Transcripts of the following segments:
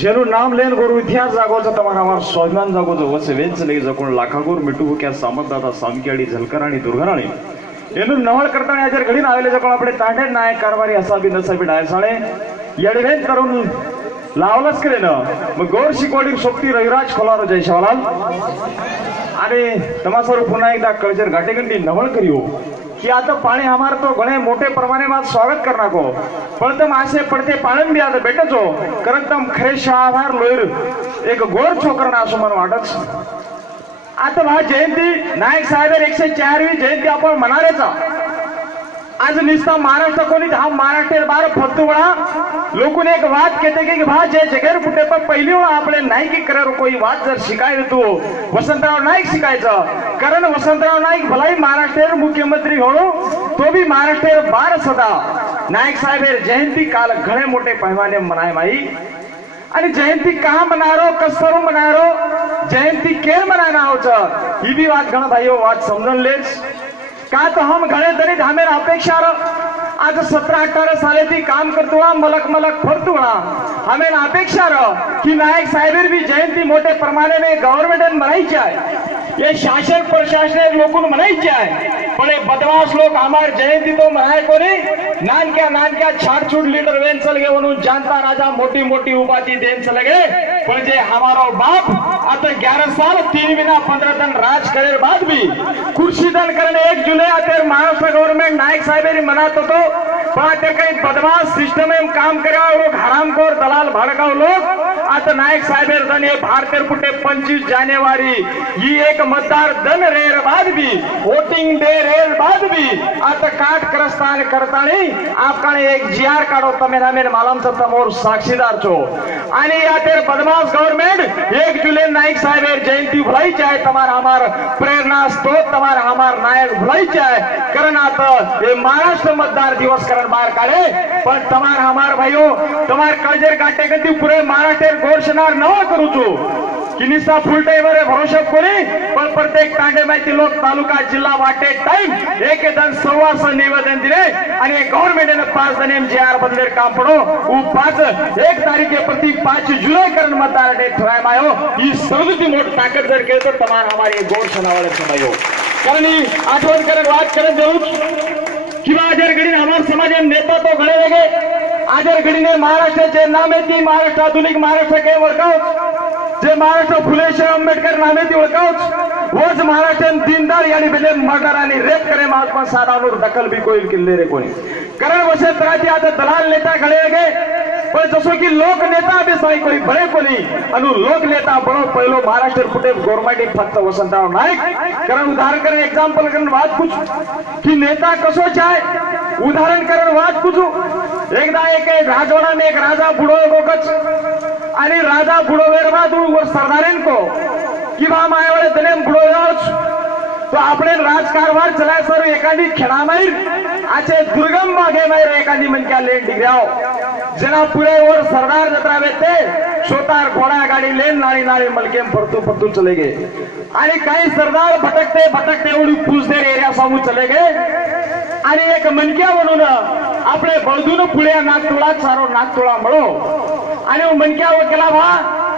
જેનું નામ લઈને ગોરું ઇતિહાસ જાગો છે તમારા અમાર સ્વાભિમાન જાગો છે વસે વેચ લઈ જકોણ લાખાગોર મીઠું ક્યાં સામતદાતા સામકિયાળી ઝલકરાણી દુર્ઘરાણી એનું નવળ કરતા આજે ઘડીને આવેલે જકોણ આપણે તાંડે નાયક કારવારી અસાબી નસાબી ડાયસાળે યડવેન કरून लावलंच केले ना मग गोर शिकवडी सोबती रविराज खोलारो जयशालाल आणि तमासर पुन्हा एकदा कल्चर घाटेगंडी नवळ करियो की आता पाणी हमार तो घणे मोठे प्रमाणे માં સ્વાગત કરનાકો પણ તમ આશે પડતે પાણન બી आता બેઠો છો કરન તમ ખરે શાહવાર લોઈર એક ગોર છોકરાના આસો મને વાટच आता वा जयंती नायक साहेब 104वी जयंती आपण मनारेचा आज निस्ता महाराष्ट्र कोणी हा महाराष्ट्र बार फतुवळा लोकून एक बात कहते की भा जे जगेर फुटे पर पहिली वेळा आपले नायकी करार कोई बात जर शिकाय तू वसंतराव नाईक शिकायचं कारण वसंतराव नाईक भलाई महाराष्ट्र मुख्यमंत्री हो तो भी महाराष्ट्र बार सदा नायक साहेब जयंती काल घणे मोठे पैमाने मनाय माई आणि जयंती कहा मनारो कसरू मनारो जयंती केर मनाना होच ही भी बात घण भाईओ बात समजन लेच का तो हम घणे दरित हमें अपेक्षा आज 17-18 साले थी काम करतो मलक मलक फरतो हमें अपेक्षा कि नायक साहेब भी जयंती मोठे प्रमाणे में गवर्नमेंट मनाई आहे ये शासन प्रशासन लोकून मनाई आहे पण बदमाश लोग हमार जयंती तो मनाय कोणी नानक्या छाटछूट लीडर वेन चल गए म्हणून जानता राजा मोटी मोटी उपाधि देन चल गए पण जे हमारो बाप आता 11 साल 3 महीना 15 दिन राज करे बाद भी कुर्सी दन करने 1 जुलाई आते महाराष्ट्र गवर्नमेंट नायक साहेब मनात होतो पण आता काही बदमाश सिस्टम में काम करे लोग हरामखोर दलाल भड़काव लोग आता नायक साहेब दन ये भारतीय पुटे 25 जानेवारी ही एक मतदार दन रेर बाद भी वोटिंग डे रेर बाद भी आता काट करस्तान करतानी आपकाने एक जीआर काढो तमे नामेन मालमचा तमोर साक्षीदार छो आणि यातेर बदमाश गवर्नमेंट 1 जुलै नायक साहेब जयंती भुलाई चाहे तमारा हमार प्रेरणा स्त्रोत तमारा हमार नायक भुलाई चाहे कारण आता ये महाराष्ट्र मतदार दिवस करण बार काढे पण तमारा हमार भाईओ तमार कळजेर काटे गती पूरे महाराष्ट्र घोषणार नव करू छो किनिसा फुल टाइमर भरोसा कोणी पण प्रत्येक तांडे माहिती लोक तालुका जिल्हा वाटे टाइम एक दन 1.25 निवेदन दिले आणि गव्हर्नमेंट ने 5 दिन जीआर बंदेर काम पडो उ 1 तारीख प्रति 5 जुलै करण मतदार डे ठराय मायो ही सर्वती मोठ ताकद जर केलं तर तमार हमारी गोर सनावाले समायो कारण ही आठवण करण बात करण जरूर किंवा आजर घडी हमार समाज नेता तो घडे लगे आजर घडी ने महाराष्ट्राचे नामे ती महाराष्ट्र आधुनिक महाराष्ट्र के वर्कआउट जे महाराष्ट्र फुले शाह आंबेडकर नामे ती वर्कआउट वोच महाराष्ट्र दीनदार यानी बेले मर्डर आणि रेप करे महात्मा साधानूर दखल भी कोई किल्ले रे कोणी कारण वसे तराती आता दलाल नेता घडे लगे पण जसो की लोक नेता बी साई कोई बड़े कोणी अनु लोक नेता बड़ो पहिलो महाराष्ट्र फुटे गवर्नमेंट फक्त वसंतराव नाईक कारण उदाहरण करण एग्जांपल करण बात कुछ की नेता कसो चाहे उदाहरण करण बात कुछ एकदा एक राजवाडा में एक राजा बुडो गोकच आणि राजा बुडोवेर बाद वर सरदारेन को किंवा मायावळे दनेम बुडोजाच तो આપણે રાજકારવાર ચલાય સર એકાદી ખેડામાઈ આચે દુર્ગમ ભાગે માઈ એકાદી મનક્યા લેન ડિગ્રાઓ જેના પૂરે ઓર સરદાર જત્રા બેતે સોતાર ઘોડા ગાડી લેન નાળી નાળી મલકેમ ફરતું ચલે ગए आणि काही सरदार भटकते एवढी पूजदेर एरिया सामू चले गए आणि एक मनक्या म्हणून आपले बळदून पुढे नागतोळा चारो नागतोळा म्हणो आणि मनक्या केला भा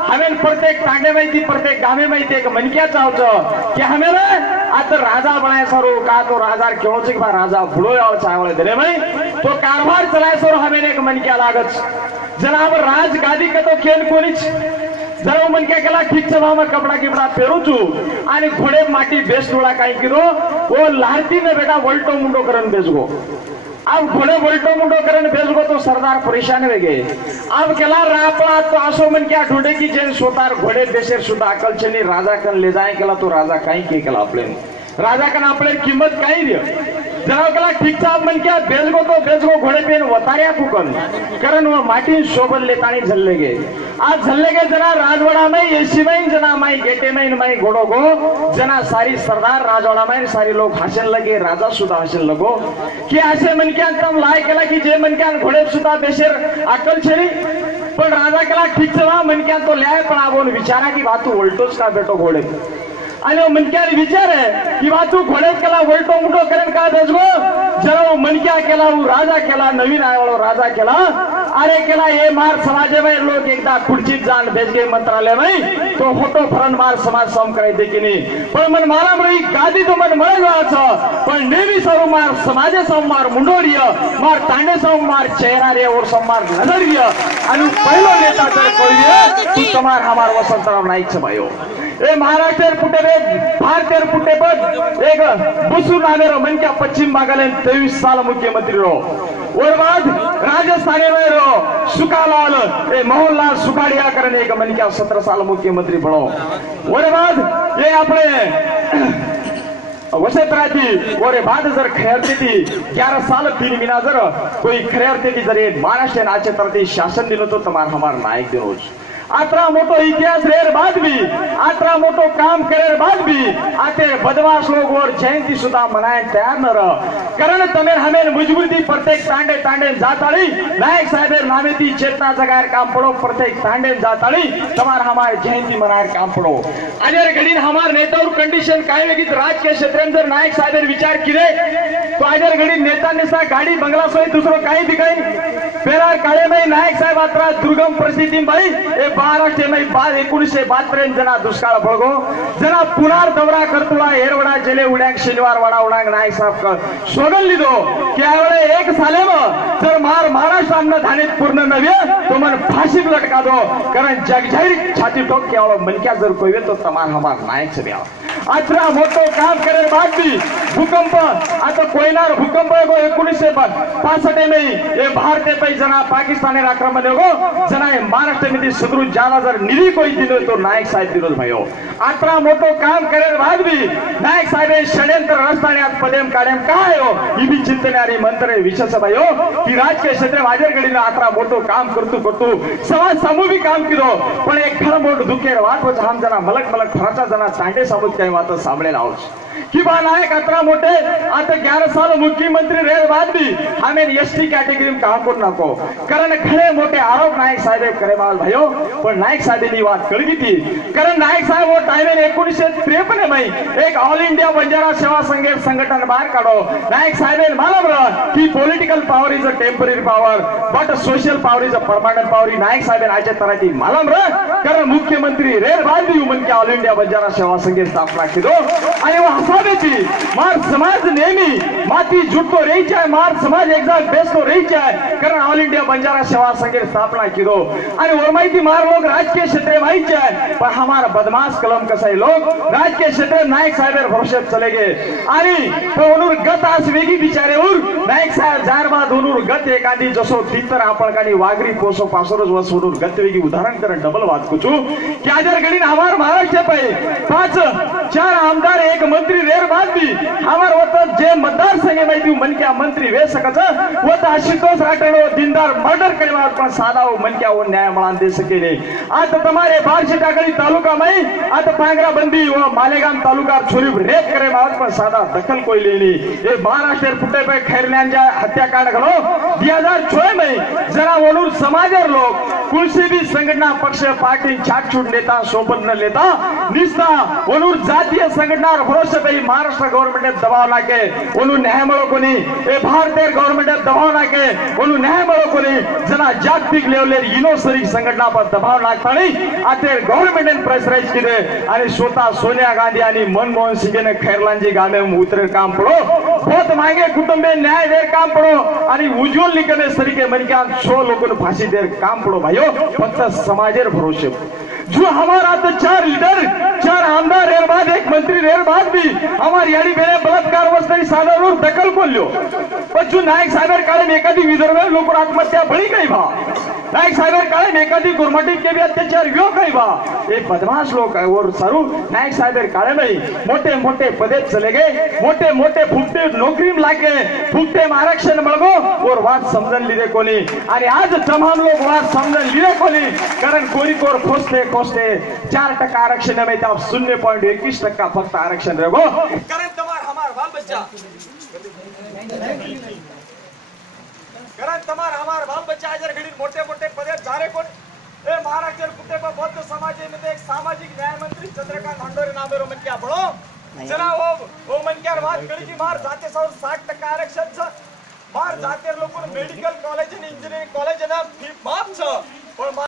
हमें प्रत्येक तांडे माहिती प्रत्येक गावे माहिती एक मनक्याचा होतं की हमें आता राजा बनाय सरो का तो राजा केवळ की राजा फुलो याव चावळे दरे भाई तो कारभार चलाय सरो हमें एक मनक्या लागत जनाब राज गादी का तो केन कोणीच जरा मनक्या केला ठीक से मामा कपड़ा गिपड़ा पेरू छू आणि घोडे माटी बेसडोळा काय किरो वो लारती ने बेटा वल्टो मुंडो करन बेसगो अब घोड़े वल्टो मुंडो करन बेसगो तो सरदार परेशान वे गए अब केला रापला तो आसो मन क्या ढूंढे की जेन सोतार घोड़े बेसेर सुद्धा अकल छनी राजा कन ले जाए केला तो राजा काही के केला आपले राजा कन आपले किंमत काही दियो जरा केला ठीक साहब मन क्या बेसगो घोड़े पेन वतार्या कुकन कारण वो माटी शोभन लेतानी झल्ले गए आज झल्ले गए जना राजवाड़ा में एसी में जना माई गेटे में माई घोड़ो गो जना सारी सरदार राजवाड़ा में सारी लोग हसन लगे राजा सुधा हसन लगो कि ऐसे मन क्या तम लाय केला की जे मन क्या घोड़े सुधा बेशर अकल छरी पण राजा केला ठीक से मन क्या तो ल्याय पण आवोन विचारा की बात उलटोच का बेटो घोड़े आणि मनक्याने विचार आहे की बा तू घोड्यात केला वलटो मुठो करेन का बेसगो जरा मनक्या केला राजा केला नवीन आयवाळो राजा केला अरे केला हे मार समाजामध्ये लोक एकदा खुर्चीत जाण भेटगे मंत्रालय नाही तो होतो फरण मार समाज सम करायचे की नाही पण मन मला मरी गादी तो मन मळगाचं पण नेहमी सर्व मार समाज सम मार मुंडोरिय मार तांडे सम मार चेहरा रे और सम मार नजरिय आणि पहिलो नेता तर कोई तू तमार हमार वसंतराव नाईक भाईओ ए महाराष्ट्र पुटे भारतीय पुटे पद एक बुसू नामे रो मन क्या पश्चिम बंगाल 23 साल मुख्यमंत्री रो और बाद राजस्थान में रो सुकालाल ए मोहनलाल सुखाड़िया करने एक मन क्या 17 साल मुख्यमंत्री बनो और बाद ये अपने वसंतराजी और बाद जर खैरते थी 11 साल 3 महीना जर कोई खैरते थी जर महाराष्ट्र नाचे तरती शासन दिलो तो तुम्हार हमार नायक दिनोज आत्रा मोटो इतिहास रेर बाद भी आत्रा मोटो काम करे बाद भी आते बदमाश लोग और जयंती सुधा मनाए तैयार न रह कारण तमें हमें मजबूरी प्रत्येक तांडे तांडे जाताड़ी नायक साहेब नामे ती चेतना जगार काम पड़ो प्रत्येक तांडे जाताड़ी तमार हमारे जयंती मनाए काम पड़ो अजर घड़ी हमार नेता और कंडीशन काय वेगी राजकीय क्षेत्र में नायक साहेब विचार किरे तो अजर घड़ी नेता नेसा गाड़ी बंगला सोई दूसरो काही दिखाई पेरार काळे में नायक साहेब आत्रा दुर्गम परिस्थिती भाई महाराष्ट्र में 1972 जना दुष्काळ पडगो जना पुनार दौरा करतुळा एरवडा जेले उड्याक शनिवार वाडा उडाक नायक साहेब सोगल लिदो त्यावेळे एक सालेम जर महाराष्ट्र अन्न धान्य पूर्ण नव्हे तो मन फाशी लटका दो कारण जगजाहीर छाती ठोक केवळ मनक्या जर कोई तो तमाम हमार नायक से ब्या अठरा मोटो काम करे बाद भी भूकंप आता कोयनार भूकंप को 1965 में ये भारतीय पे जना पाकिस्तान आक्रमण हो जना महाराष्ट्र में सदरू ज्यादा जर निधि कोई दिलो तो नायक साहेब दिलोज भाइयों अठरा मोटो काम करे बाद भी नायक साहेब षड्यंत्र रस्ताने पदेम काढेम काय हो ही भी चिंतनारी मंत्र विशेष भाइयों की राजकीय क्षेत्र माझ्या गडीला अठरा मोटो काम करतो समाज समूह भी काम किदो पण एक खर मोठ दुखेर वाट वच हम जना मलक फराचा जना तांडे सामुत काही वात सामळे लावच कि बा नायक अतरा मोटे आता 11 साल मुख्यमंत्री रहे बाद भी हमें एसटी कैटेगरी में कहा को नको कारण खड़े मोटे आरोप नायक साहेब करे बाल भाइयों पण नायक साहेबांनी बात कळगी थी कारण नायक साहेब वो टाइम में 1953 में एक ऑल इंडिया बंजारा सेवा संगठन बाहर काढो नायक साहेब मालूम रहा कि political power is a temporary power but social power is a permanent power Nayak साहेब आजच्या तरह थी मालूम रहा कारण मुख्यमंत्री रेर बाद भी उमन के ऑल इंडिया बंजारा सेवा संघ स्थापना की दो आणि वो मार समाज नेहमी माती जुटतो रही चाहे मार समाज एकदा बेसतो रही चाहे कारण ऑल इंडिया बंजारा सेवा संघ स्थापना की दो आणि और माहिती मार लोग राजकीय क्षेत्र माहिती चाहे पर हमारा बदमाश कलम कसा है लोग राजकीय क्षेत्र नायक साहेब भरोसे चले गए आणि तो उनूर गत आस वेगी बिचारे उर नायक साहेब जार बाद उनूर गत एकादी जसो तीतर आपण कानी वागरी पोसो पासरोज वस उनूर गत वेगी उदाहरण कर डबल बात कुछ क्या जर गडी हमार महाराष्ट्र पे 5-4 आमदार एक मंत्री रेर बाद भी हमार होता जे मतदार संघ में मन क्या मंत्री वे सकत वो तो आशुतोष राठोड दिनदार मर्डर करवा पण साधा मन क्या वो न्याय मळान दे सकेले आता तुम्हारे बारशे टाकळी तालुका में आता पांगरा बंदी वो मालेगाम तालुका छोरी रेप करे मावत पण साधा दखल कोई लेनी ये महाराष्ट्र पुटे पे खैरल्यांच्या हत्याकांड घडो 2006 में जरा वनूर समाजर लोग कुलसी भी संघटना पक्ष पार्टी छाटछूट नेता सोबत न लेता निस्ता वनूर जातीय संघटना भरोसे पे महाराष्ट्र गवर्नमेंट दबाव नाके उन्हें न्याय मळो कोनी ए भारतीय गवर्नमेंट दबाव नाके उन्हें न्याय मळो कोनी जना जागतिक लेवलेर इनोसरी संघटना पर दबाव नाकतानी आते गवर्नमेंट प्रेशराइज किदे आणि स्वतः सोनिया गांधी आणि मनमोहन सिंगने खैरलांजी गामे उतरे काम पड़ो बहुत मांगे कुटुंबे न्याय देर काम पड़ो आणि उज्ज्वल निकमे सरीके मनक्या 100 लोगों फांसी देर काम पड़ो भाइयों फक्त समाजेर भरोसे जो हमारा तो 4 लीडर 4 आमदार रेर बाद एक मंत्री रेर बाद भी हमारी याडी बेने बलात्कार वस्तरी साधारण दखल को ल्यो पण जो नायक साहेब काळे में एखादी विदर्भ लोक आत्महत्या बळी काही भा नायक साहेब काळे में एखादी गुरमटी के भी अत्याचार व्यो काही भा एक बदमाश लोग और सारू नायक साहेब काळे में मोटे मोटे पदे चले गए मोटे मोटे फुकटे नौकरी में लागे फुकटे आरक्षण मळगो और बात समजन लिदे कोनी आणि आज तमाम लोग बात समजन लिदे कोनी कारण कोरी कोर खोसते 4% आरक्षण में तो 0.21% फक्त आरक्षण रहेगो कारण तमार हमार बाल बच्चा आज घड़ी मोटे मोटे पदे जारे कोण ए महाराष्ट्र कुटे पर बौद्ध समाज में एक सामाजिक न्याय मंत्री चंद्रकांत हंडोरे नामे रो मन क्या बड़ो चला वो मन क्या बात करी की मार जाते 60% आरक्षण छ બાર જાતે લોકો મેડિકલ કોલેજ અને એન્જિનિયરિંગ કોલેજ ના ફી માફ છે પણ